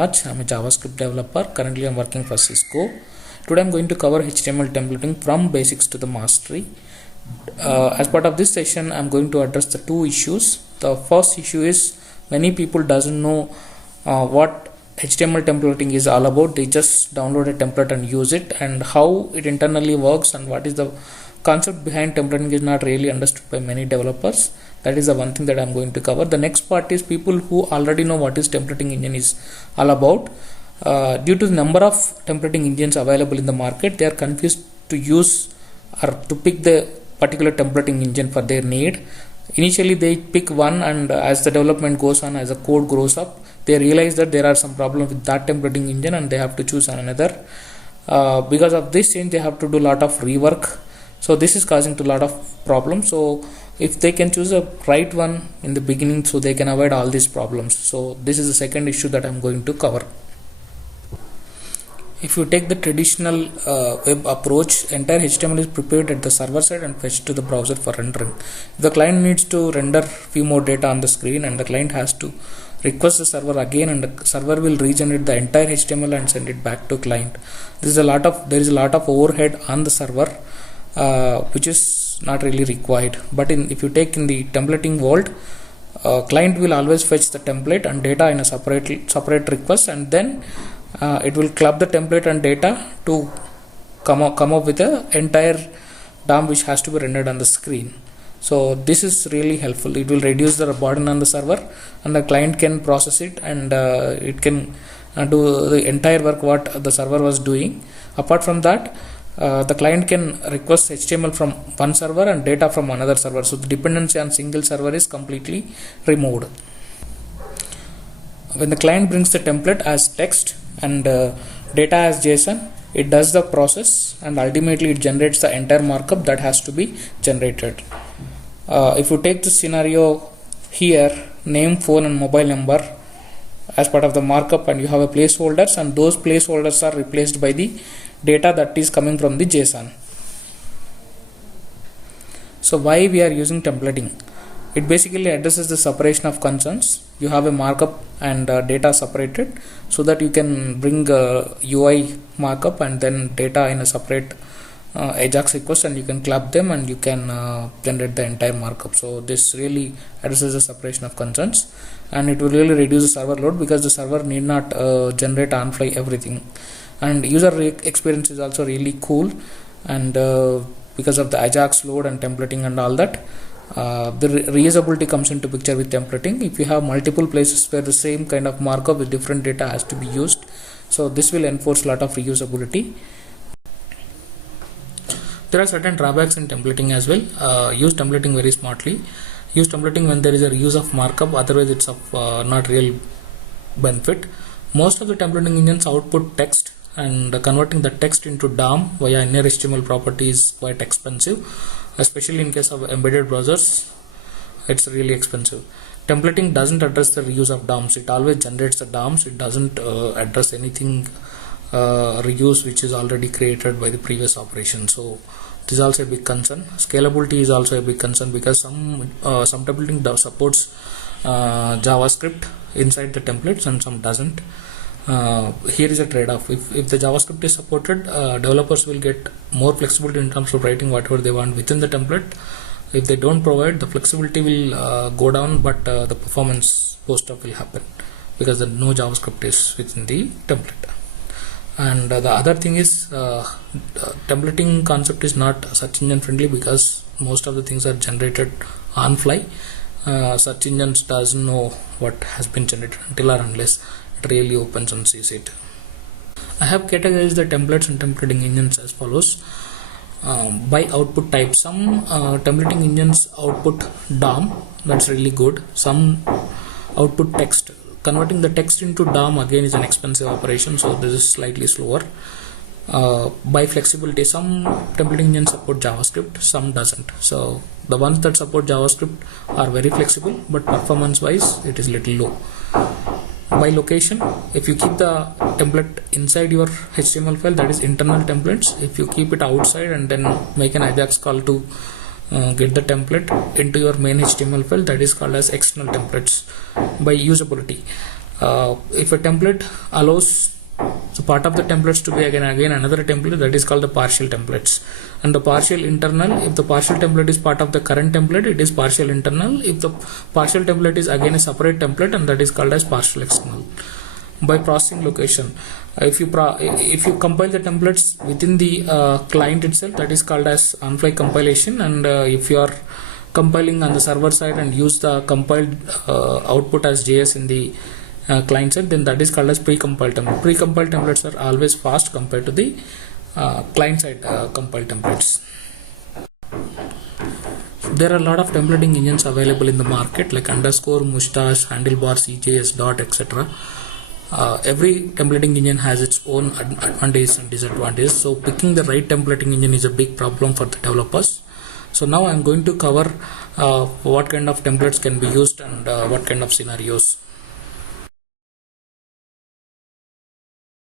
Raj. I'm a JavaScript developer. Currently, I'm working for Cisco. Today, I'm going to cover HTML templating from basics to the mastery. As part of this session, I'm going to address the two issues. The first issue is many people doesn't know what HTML templating is all about. They just download a template and use it, and how it internally works and what is the concept behind templating is not really understood by many developers. That is the one thing that I'm going to cover. The next part is people who already know what is templating engine is all about. Due to the number of templating engines available in the market, they are confused to use or to pick the particular templating engine for their need. Initially they pick one, and as the development goes on, as the code grows up, they realize that there are some problems with that templating engine and they have to choose another. Because of this change, they have to do a lot of rework. So this is causing a lot of problems. So if they can choose a right one in the beginning, so they can avoid all these problems. So this is the second issue that I'm going to cover. If you take the traditional web approach, entire HTML is prepared at the server side and fetched to the browser for rendering. If the client needs to render few more data on the screen, and the client has to request the server again, and the server will regenerate the entire HTML and send it back to client. There is a lot of overhead on the server, which is not really required. But if you take in the templating world, client will always fetch the template and data in a separate request, and then it will club the template and data to come up with the entire DOM which has to be rendered on the screen. So this is really helpful. It will reduce the burden on the server, and the client can process it, and it can do the entire work what the server was doing. Apart from that, the client can request HTML from one server and data from another server. So the dependency on single server is completely removed. When the client brings the template as text and data as JSON, it does the process, and ultimately it generates the entire markup that has to be generated. If you take the scenario here, name, phone and mobile number as part of the markup, and you have a placeholders, and those placeholders are replaced by the data that is coming from the JSON. So why we are using templating? It basically addresses the separation of concerns. You have a markup and data separated, so that you can bring UI markup and then data in a separate Ajax request, and you can club them and you can generate the entire markup. So this really addresses the separation of concerns, and it will really reduce the server load, because the server need not generate on fly everything. And user experience is also really cool, and because of the Ajax load and templating and all that, the reusability comes into picture with templating. If you have multiple places where the same kind of markup with different data has to be used, so this will enforce a lot of reusability. There are certain drawbacks in templating as well. Use templating very smartly. Use templating when there is a reuse of markup, otherwise it's of not real benefit. Most of the templating engines output text, and converting the text into DOM via inner HTML property is quite expensive, especially in case of embedded browsers. It's really expensive. Templating doesn't address the reuse of DOMs. It always generates the DOMs. It doesn't address anything reuse which is already created by the previous operation. So this is also a big concern. Scalability is also a big concern, because some templating supports JavaScript inside the templates and some doesn't. Here is a trade-off. If the JavaScript is supported, developers will get more flexibility in terms of writing whatever they want within the template. If they don't provide, the flexibility will go down, but the performance post-up will happen, because no JavaScript is within the template. And the other thing is, templating concept is not search engine friendly, because most of the things are generated on fly. Search engines doesn't know what has been generated until or unless it really opens and sees it. I have categorized the templates and templating engines as follows. By output type, some templating engines output DOM, that's really good. Some output text. Converting the text into DOM again is an expensive operation, so this is slightly slower. By flexibility, some templating engines support JavaScript, some doesn't. So the ones that support JavaScript are very flexible, but performance wise it is little low. By location, if you keep the template inside your HTML file, that is internal templates. If you keep it outside and then make an Ajax call to get the template into your main HTML file, that is called as external templates. By usability, If a template allows so part of the templates to be again another template, that is called the partial templates. And the partial internal, if the partial template is part of the current template, it is partial internal. If the partial template is again a separate template, and that is called as partial external. By processing location, if you compile the templates within the client itself, that is called as on-fly compilation. And if you are compiling on the server side and use the compiled output as JS in the client side, then that is called as pre-compiled template. Pre-compiled templates are always fast compared to the client side compiled templates. There are a lot of templating engines available in the market, like Underscore, Mustache, Handlebar, CJS, Dot, etc. Every templating engine has its own advantages and disadvantages, so picking the right templating engine is a big problem for the developers. So now I am going to cover what kind of templates can be used and what kind of scenarios.